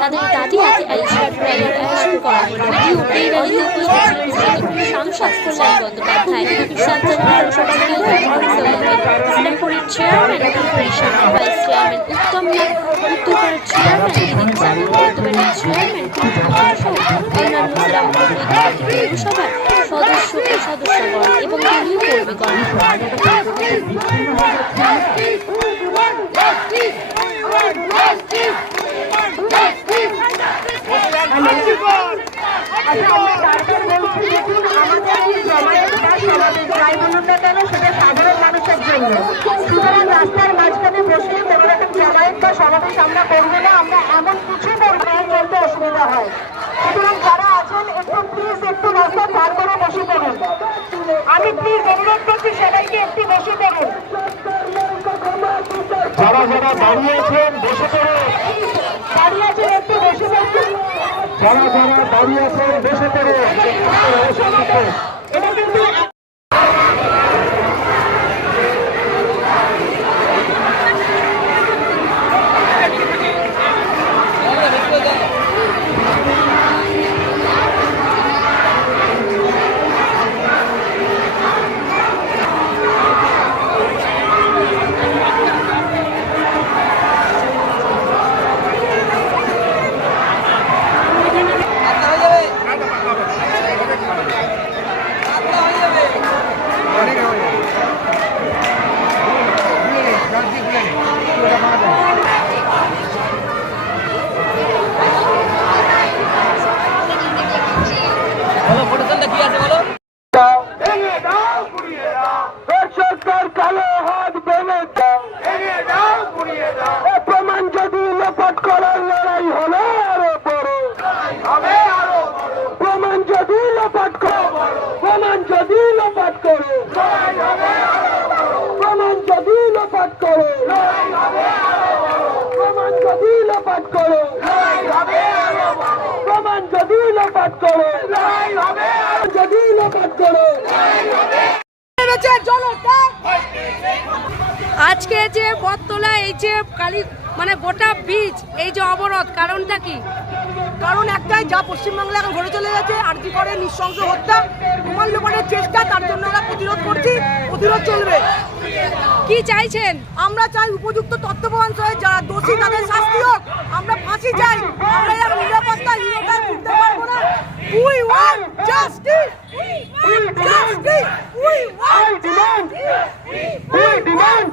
তাদের দাদি হাতে আইসার ড্রাইভার আয়োজন করা যদিও এই র্যালিতে উপস্থিত ছিলেন বন্দ্যোপাধ্যায়। পৌরসভার ইসলামপুরের চেয়ারম্যান কর্পোরেশন ভাইস সদস্য এবং সুতরাং রাস্তার মাঝখানে বসে কোনো রকম আমরা করব না, আমরা এমন কিছু করব অসুবিধা হয়। সুতরাং যারা একটু প্লিজ একটু রাস্তার ধার করে বসে পড়ুন। একটু বসে পড়ুন। যারা যারা দাঁড়িয়ে বসে পড়ুন দাঁড়িয়ে আছেন একটু বসে পড়ুন যারা যারা দাঁড়িয়ে আছেন বসে পড়ুন। প্রমাণ যদি লোপাট করার লড়াই হলে আরও বড়। প্রমাণ যদি লোপাট করো, প্রমাণ যদি লোপাট করো। প্রমাণ যদি লোপাট করো, প্রমাণ যদি লোপাট করো। প্রমাণ যদি লোপাট করো, যদি লোপাট করো। আজকে যে বটতলা এই যে কালী মানে গোটা বীজ এই যে অবরোধ কারণটা কি? কারণ একটাই যা পশ্চিমবাংলা এখন ঘরে চলে গেছে আরজি করে নৃশংস হত্যা প্রমাণ লোপাটের চেষ্টা তার জন্য আমরা প্রতিরোধ করছি প্রতিরোধ চলবে। কি চাইছেন? আমরা চাই উপযুক্ত তথ্য প্রমাণ সহ যারা দোষী তাদের শাস্তি হোক। আমরা ফাঁসি চাই। আমরা নিরাপত্তা নিরাপত্তা বুঝতে পারব না। We want justice justice we want We demand, we demand